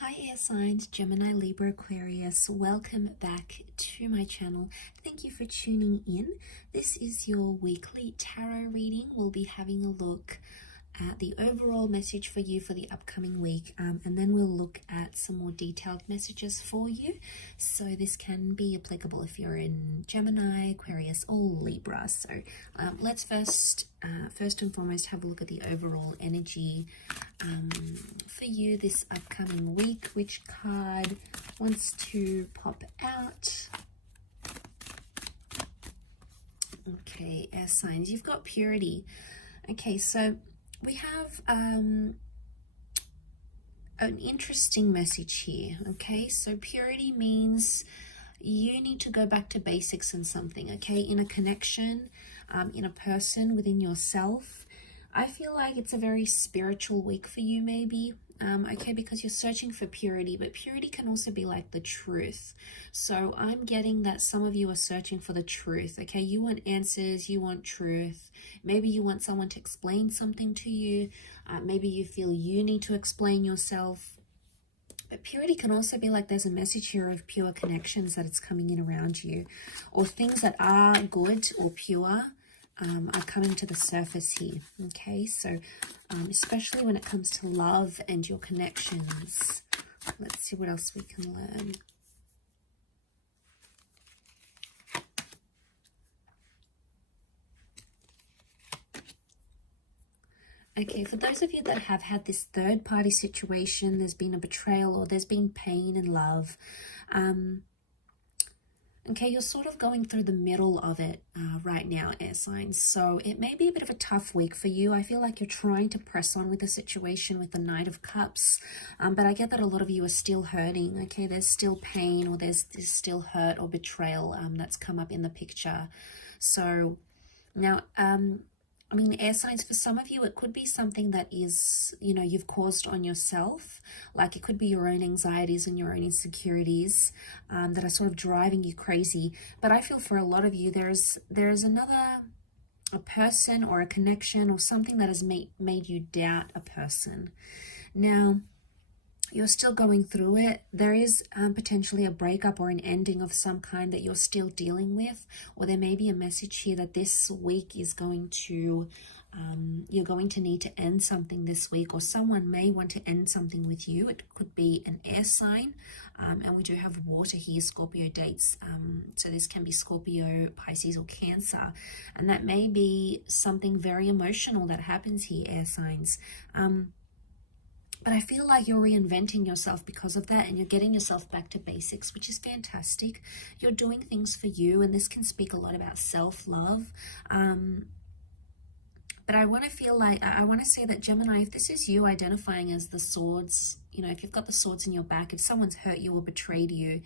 Hi air signs, Gemini, Libra, Aquarius. Welcome back to my channel. Thank you for tuning in. This is your weekly tarot reading. We'll be having a look at the overall message for you for the upcoming week, and then we'll look at some more detailed messages for you. So this can be applicable if you're in Gemini, Aquarius, or Libra. So let's first and foremost have a look at the overall energy for you this upcoming week. Which card wants to pop out? Okay, air signs, you've got purity. Okay, so we have an interesting message here. Okay, so purity means you need to go back to basics in something, okay, in a connection, in a person, within yourself. I feel like it's a very spiritual week for you, maybe. Okay, because you're searching for purity, but purity can also be like the truth. So I'm getting that some of you are searching for the truth. Okay, you want answers, you want truth. Maybe you want someone to explain something to you. Maybe you feel you need to explain yourself. But purity can also be like there's a message here of pure connections that it's coming in around you, or things that are good or pure are coming to the surface here. Okay, so especially when it comes to love and your connections. Let's see what else we can learn. Okay, for those of you that have had this third-party situation, there's been a betrayal or there's been pain in love. Okay, you're sort of going through the middle of it right now, air signs. So it may be a bit of a tough week for you. I feel like you're trying to press on with the situation with the Knight of Cups. But I get that a lot of you are still hurting. Okay, there's still pain, or there's still hurt or betrayal that's come up in the picture. So now, I mean, air signs, for some of you, it could be something that is, you know, you've caused on yourself. Like it could be your own anxieties and your own insecurities that are sort of driving you crazy. But I feel for a lot of you, there's a person or a connection or something that has made you doubt a person. Now, you're still going through it. There is potentially a breakup or an ending of some kind that you're still dealing with, or there may be a message here that this week is going to, you're going to need to end something this week, or someone may want to end something with you. It could be an air sign, and we do have water here, Scorpio dates, so this can be Scorpio, Pisces, or Cancer, and that may be something very emotional that happens here, air signs. But I feel like you're reinventing yourself because of that, and you're getting yourself back to basics, which is fantastic. You're doing things for you, and this can speak a lot about self-love. But I want to say that, Gemini, if this is you identifying as the swords, you know, if you've got the swords in your back, if someone's hurt you or betrayed you,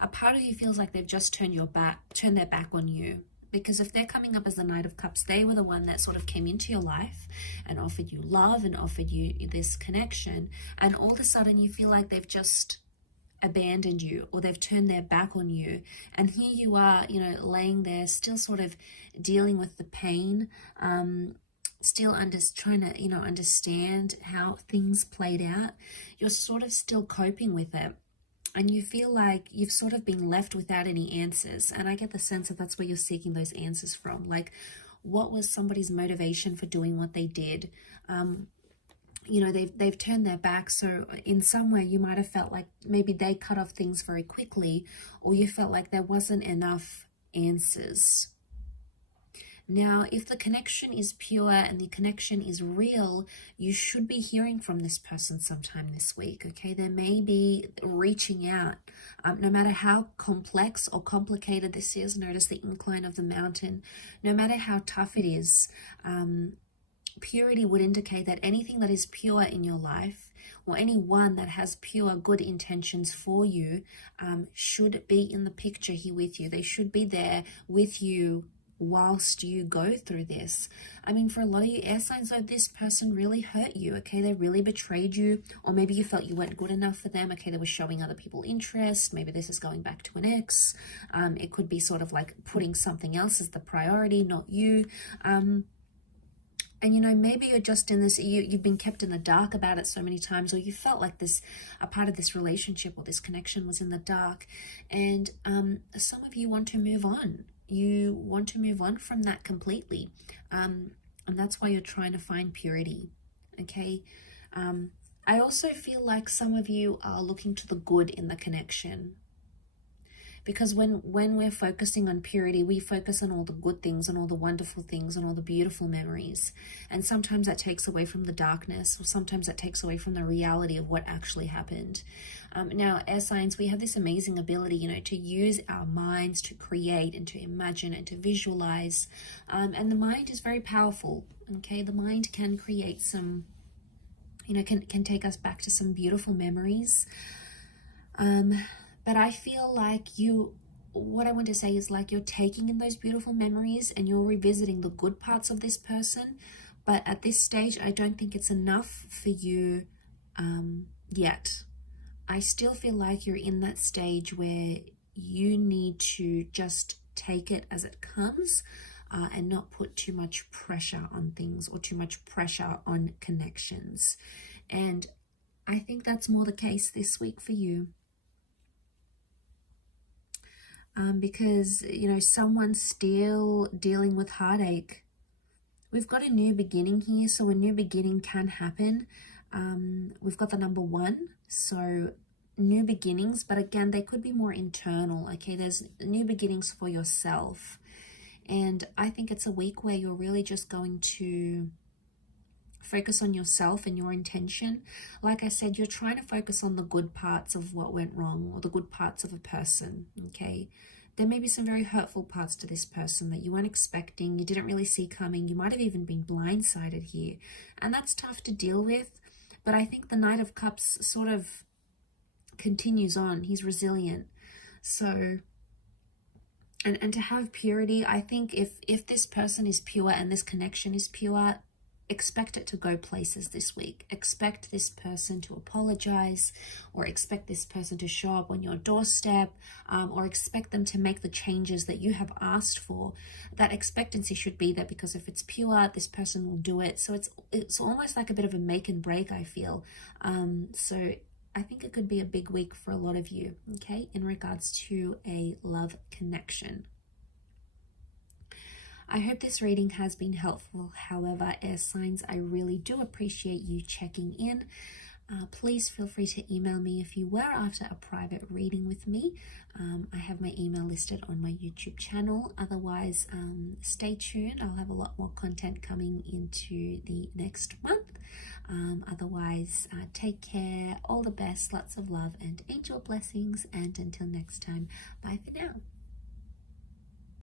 a part of you feels like they've just turned their back on you. Because if they're coming up as the Knight of Cups, they were the one that sort of came into your life and offered you love and offered you this connection. And all of a sudden you feel like they've just abandoned you, or they've turned their back on you. And here you are, you know, laying there still sort of dealing with the pain, still trying to, you know, understand how things played out. You're sort of still coping with it. And you feel like you've sort of been left without any answers. And I get the sense that that's where you're seeking those answers from. Like, what was somebody's motivation for doing what they did? You know, they've turned their back. So in some way you might have felt like maybe they cut off things very quickly, or you felt like there wasn't enough answers. Now, if the connection is pure and the connection is real, you should be hearing from this person sometime this week, okay? They may be reaching out. No matter how complex or complicated this is, notice the incline of the mountain. No matter how tough it is, purity would indicate that anything that is pure in your life, or anyone that has pure good intentions for you, should be in the picture here with you. They should be there with you whilst you go through this. I mean, for a lot of you air signs, though, this person really hurt you, okay? They really betrayed you, or maybe you felt you weren't good enough for them, okay? They were showing other people interest. Maybe this is going back to an ex. It could be sort of like putting something else as the priority, not you. And, you know, maybe you're just in this, you've been kept in the dark about it so many times, or you felt like a part of this relationship or this connection was in the dark. And some of you want to move on. You want to move on from that completely. And that's why you're trying to find purity. Okay. I also feel like some of you are looking to the good in the connection. Because when we're focusing on purity, we focus on all the good things and all the wonderful things and all the beautiful memories. And sometimes that takes away from the darkness, or sometimes that takes away from the reality of what actually happened. Now, air signs, we have this amazing ability, you know, to use our minds to create and to imagine and to visualize. And the mind is very powerful, okay? The mind can create some, you know, can take us back to some beautiful memories. But I feel like what I want to say is like you're taking in those beautiful memories and you're revisiting the good parts of this person. But at this stage, I don't think it's enough for you yet. I still feel like you're in that stage where you need to just take it as it comes and not put too much pressure on things or too much pressure on connections. And I think that's more the case this week for you. Because, you know, someone's still dealing with heartache. We've got a new beginning here, so a new beginning can happen. We've got the number 1, so new beginnings, but again, they could be more internal, okay? There's new beginnings for yourself. And I think it's a week where you're really just going to focus on yourself and your intention. Like I said, you're trying to focus on the good parts of what went wrong or the good parts of a person, okay? There may be some very hurtful parts to this person that you weren't expecting, you didn't really see coming, you might have even been blindsided here. And that's tough to deal with, but I think the Knight of Cups sort of continues on. He's resilient. So, and to have purity, I think if this person is pure and this connection is pure, expect it to go places this week. Expect this person to apologize, or expect this person to show up on your doorstep, or expect them to make the changes that you have asked for. That expectancy should be there, because if it's pure, this person will do it. So it's almost like a bit of a make and break, I feel. So I think it could be a big week for a lot of you, okay, in regards to a love connection. I hope this reading has been helpful. However, air signs, I really do appreciate you checking in. Please feel free to email me if you were after a private reading with me. I have my email listed on my YouTube channel. Otherwise, stay tuned. I'll have a lot more content coming into the next month. Otherwise, take care. All the best. Lots of love and angel blessings. And until next time, bye for now.